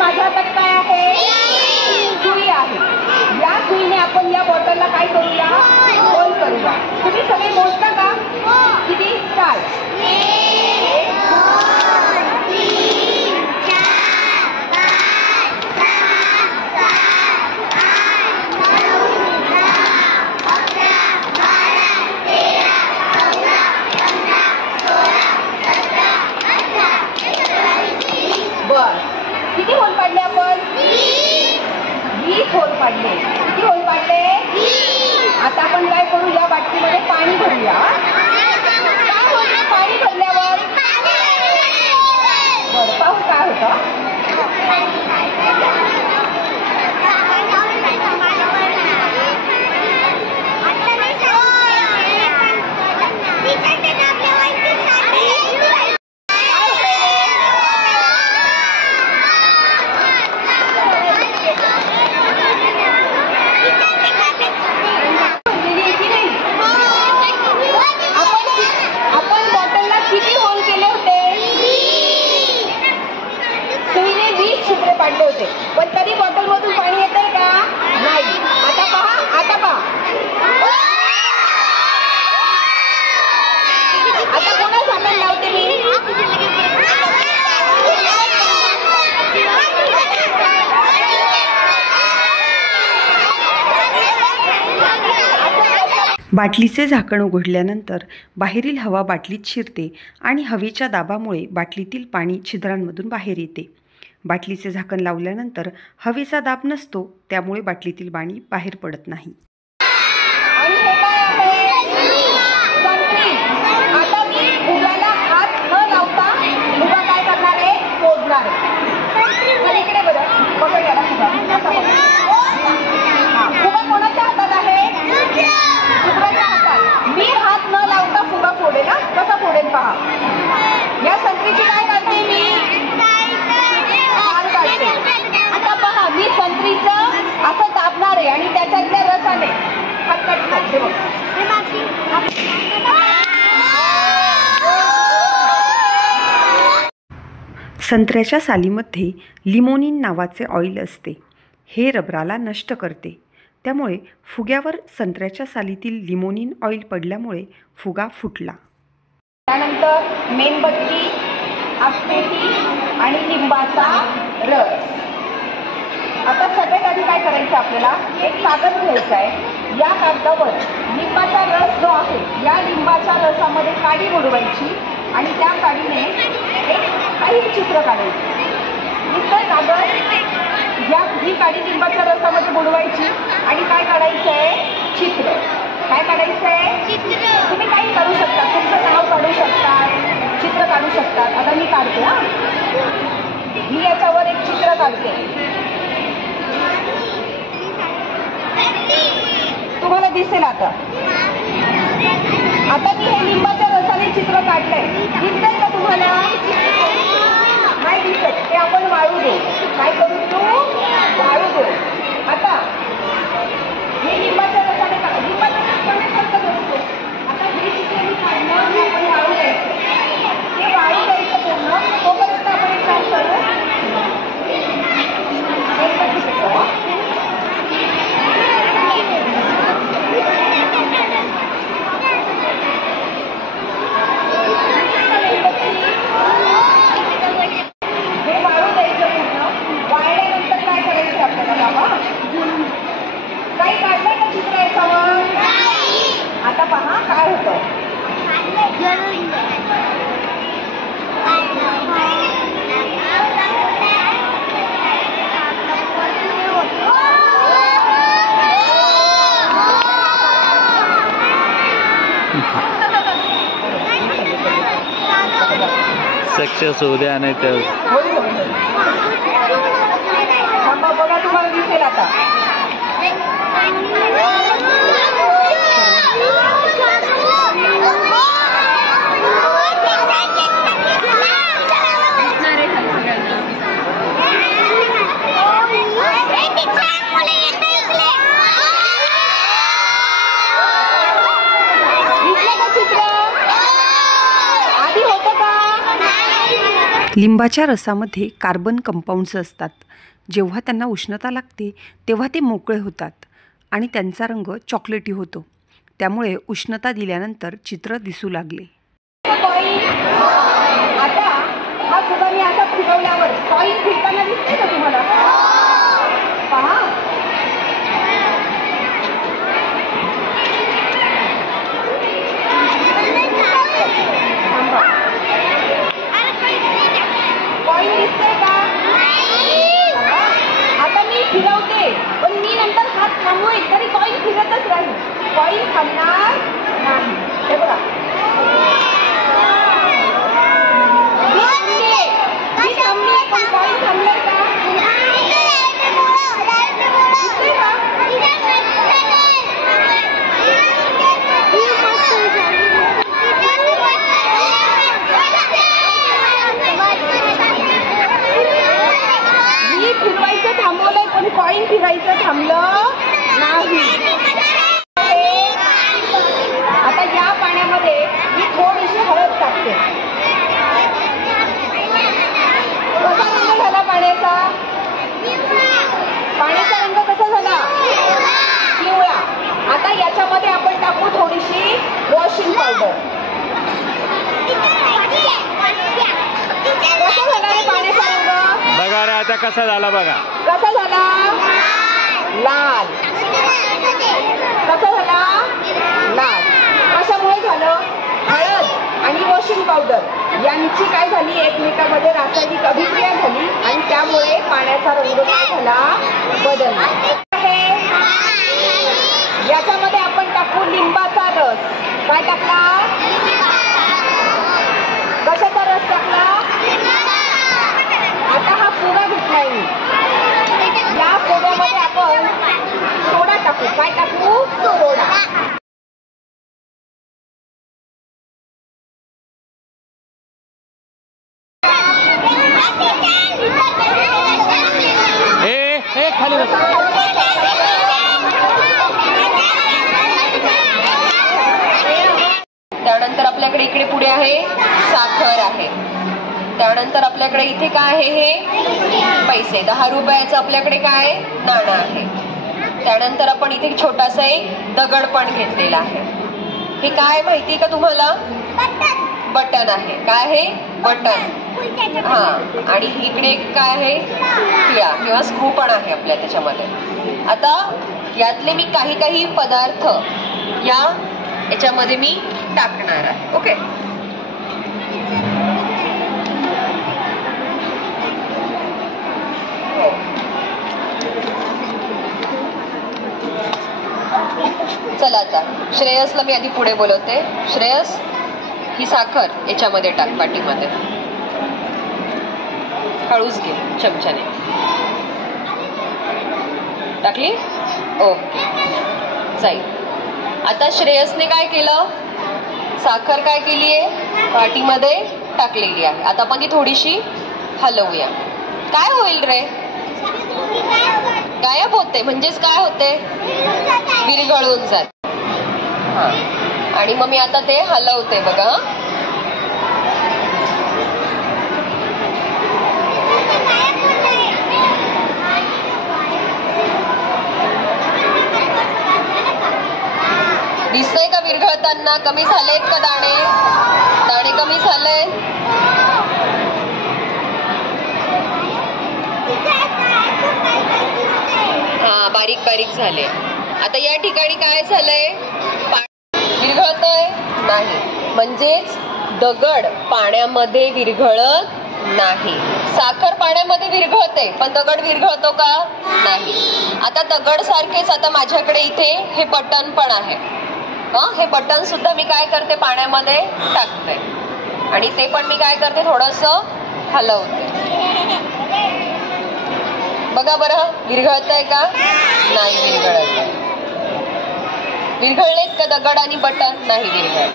माझ्या हातात काय आहे? सुई आहे। या सुईने आपण या बॉटलला काय करूया? होल करूया। तुम्ही सगळे मोजता का? किती? 4 किती होल पाडले आपण? 20 होल पाडले। किती होल पाडले? आता आपण काय करू? या बाटलीमध्ये पाणी भरूया। काय होतं पाणी भरल्यावर? बरं, पाहू काय होतं? पाडले होते, पण तरी बॉटल मधून पाणी येतंय का? नाही। आता पहा, आता कोणा झाकण लावते मी? बाटलीचे झाकण उघडल्यानंतर बाहेरील हवा बाटलीत शिरते आणि हवेच्या दाबामुळे बाटलीतील पाणी छिद्रांमधून बाहेर येते। बाटलीचे झाकण लावल्यानंतर हवेचा दाब नसतो, त्यामुळे बाटलीतील पाणी बाहेर पडत नाही। आणि हे काय आहे? संत्री। आता मी फुगाला हात न लावता फुगा काय करणार आहे? फोडणार आहे। तर इकडे बरं, पकड याला फुगा। फुगा कोणाच्या हातात आहे? दुसऱ्याच्या हातात। मी हात न लावता फुगा फोडेल ना, कसा फोडेल पहा। या संत्रीची काय काढते मी? आता पहा, मी संत्रीचं असं दाबणार आहे आणि त्याच्यातल्या रसाने खटखट खाते बघ। संत्र्याच्या सालीमध्ये लिमोनिन नावाचे ऑइल असते। हे रबराला नष्ट करते, त्यामुळे फुग्यावर संत्र्याच्या सालीतील लिमोनिन ऑइल पडल्यामुळे फुगा फुटला। त्यानंतर मेणबत्ती, आसपेटी आणि लिंबाचा रस। आता सगळ्यात आधी काय करायचं? आपल्याला एक कागद घ्यायचा आहे। या कागदावर लिंबाचा रस जो आहे, या लिंबाच्या रसामध्ये काडी बुडवायची आणि त्या काडीने काही चित्र काढायचं। नुसतं कागद, ही काडी लिंबाच्या रसामध्ये बुडवायची आणि काय काढायचं आहे? चित्र। काय काढायचं आहे? तुम्ही काही काढू शकता, तुमचं नाव काढू शकता, चित्र काढू शकतात। आता मी काढते हा, मी याच्यावर एक चित्र काढते। तुम्हाला दिसेल आता। आता मी हे लिंबाच्या रसाने चित्र काढलंय, दिसतंय का तुम्हाला? नाही दिसत, ते आपण वाळू देऊ। काय करू? वाळू देऊ। आता हे लिंबाच्या रसाने लिंबाचा रस करण्यासारखंच असतो। आता हे चित्र मी काढलं, आपण वाळू द्यायचं। ते वाळू द्यायचं पूर्ण, तोपर्यंत आपण एक काम करू। आता पहा काय होतं। सक्सेस होऊ द्या नाही तर बघा, तुम्हाला दिसेल आता। लिंबाच्या रसामध्ये कार्बन कंपाऊंड्स असतात. जेव्हा त्यांना उष्णता लागते तेव्हा ते मोकळे होतात आणि त्यांचा रंग चॉकलेटी होतो. त्यामुळे उष्णता दिल्यानंतर चित्र दिसू लागले. आता हा सुद्धा मी असा फिरवल्यावर कॉईन फिरताना दिसते का तुम्हाला? पहा. कॉईन दिसते का? आता मी फिरवते पण मी नंतर हात थांबवेल तरी कॉईन फिरतच राहील. कॉईन थांबणार नाही. हे बघा. फिरवायचं थांबवलंय पण कॉईन फिरायचं थांबलं नाही. आता या पाण्यामध्ये मी थोडीशी हळद टाकते. कसा रंग झाला पाण्याचा? पाण्याचा रंग कसा झाला? पिवळा. आता याच्यामध्ये आपण टाकू थोडीशी वॉशिंग पावडर. कसा झाला रे पाण्याचा रंग? बघा रे आता कसा झाला बघा. कसा झाला? लाल. कसा झाला? लाल. कशामुळे झालं? हळद आणि वॉशिंग पावडर यांची काय झाली? एकमेकांमध्ये रासायनिक अभिक्रिया झाली आणि त्यामुळे पाण्याचा रंग काय झाला? बदलला. याच्यामध्ये आपण टाकू लिंबाचा रस. काय टाकला? कशाचा रस टाकला? आता हा कोडा घेतलाय मी. या कोड्यामध्ये आपण सोडा टाकू. काय टाकू? सोडा. खाली बस. त्यानंतर आपल्याकडे इकडे पुढे आहे साखर आहे. त्यानंतर आपल्याकडे इथे काय आहे? हे पैसे. 10 रुपयाचं आपल्याकडे काय नाणं आहे. त्यानंतर आपण इथे छोटासा एक दगड पण घेतलेला आहे. हे काय माहिती का तुम्हाला? बटन आहे. काय आहे? बटन. हा. आणि इकडे काय आहे? किया किंवा स्क्रू पण आहे आपल्या त्याच्यामध्ये. आता यातले मी काही पदार्थ याच्यामध्ये मी टाकणार आहे. ओके. चला आता श्रेयसला मी आधी पुढे बोलवते. श्रेयस, ही साखर याच्यामध्ये टाक पाटीमध्ये. हळूच घे चमच्याने. टाकली? ओके. जाईल. आता श्रेयसने काय केलं? साखर काय केली आहे? पाटीमध्ये टाकलेली आहे. आता आपण ती थोडीशी हलवूया. काय होईल रे? गायब होते. म्हणजेच काय होते? विरघळून जाते. हा. आणि मग मी आता ते हलवते बघा. दिसतंय का विरघळताना? कमी झालेत का दाणे? दाणे कमी झाले? हा, बारीक बारीक झाले. आता या ठिकाणी काय झालंय? विरघळतंय नाही. म्हणजेच दगड पाण्यामध्ये विरघळत नाही. साखर पाण्यामध्ये विरघळते पण दगड विरघळतो का? नाही. आता दगड सारखेच आता माझ्याकडे इथे हे बटन पण आहे. हे बटन सुद्धा मी काय करते? पाण्यामध्ये टाकते आणि ते पण मी काय करते? थोडंसं हलवते. बघा बरं, विरघळतंय का? नाही विरघळत. विरघळलेत का दगड आणि बटन? नाही विरघळत.